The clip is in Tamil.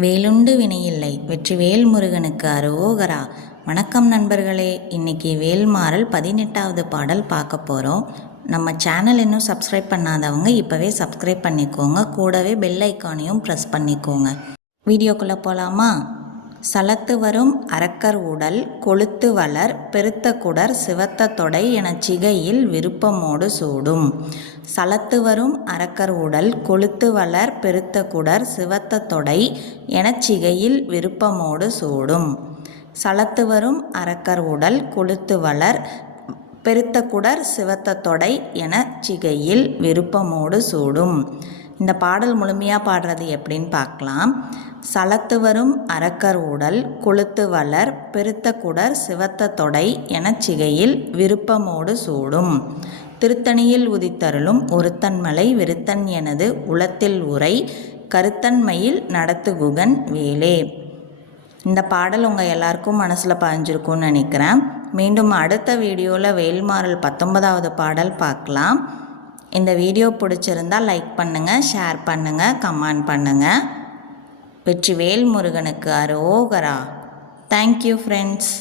வேலுண்டு வினையில்லை வெற்றிவேல் முருகனுக்கு அரோகரா. வணக்கம் நண்பர்களே, இன்னைக்கு வேல்மாறல் 18வது பாடல் பார்க்க போகிறோம். நம்ம சேனல் இன்னும் சப்ஸ்கிரைப் பண்ணாதவங்க இப்போவே சப்ஸ்கிரைப் பண்ணிக்கோங்க, கூடவே பெல் ஐக்கானையும் ப்ரெஸ் பண்ணிக்கோங்க. வீடியோக்குள்ளே போகலாமா? சலத்து வரும் அரக்கர் உடல் கொளுத்து வளர் பெருத்த குடர் சிவத்த தொடை எனச் சிகையில் விருப்பமோடு சூடும். சலத்து வரும் அரக்கர் உடல் கொளுத்து வளர் பெருத்த குடர் சிவத்த தொடை எனச் சிகையில் விருப்பமோடு சூடும். சலத்து வரும் அரக்கர் உடல் கொளுத்து வளர் பெருத்த குடர் சிவத்த தொடை எனச் சிகையில் விருப்பமோடு சூடும். இந்த பாடல் முழுமையாக பாடுறது எப்படின்னு பார்க்கலாம். சலத்து வரும் அரக்கர் உடல் கொளுத்து வளர் பெருத்த குடர் சிவத்த தொடை எனச் சிகையில் விருப்பமோடு சூடும். திருத்தணியில் உதித்தருளும் ஒருத்தன்மலை விருத்தன் எனது உளத்தில் உரை கருத்தன்மையில் நடத்துகுகன் வேலே. இந்த பாடல் உங்கள் எல்லாருக்கும் மனசில் பதிஞ்சிருக்கும்னு நினைக்கிறேன். மீண்டும் அடுத்த வீடியோவில் வேல்மாறல் 19வது பாடல் பார்க்கலாம். இந்த வீடியோ பிடிச்சிருந்தால் லைக் பண்ணுங்கள், ஷேர் பண்ணுங்கள், கமெண்ட் பண்ணுங்கள். வெற்றிவேல் முருகனுக்கு அரோகரா. Thank you friends.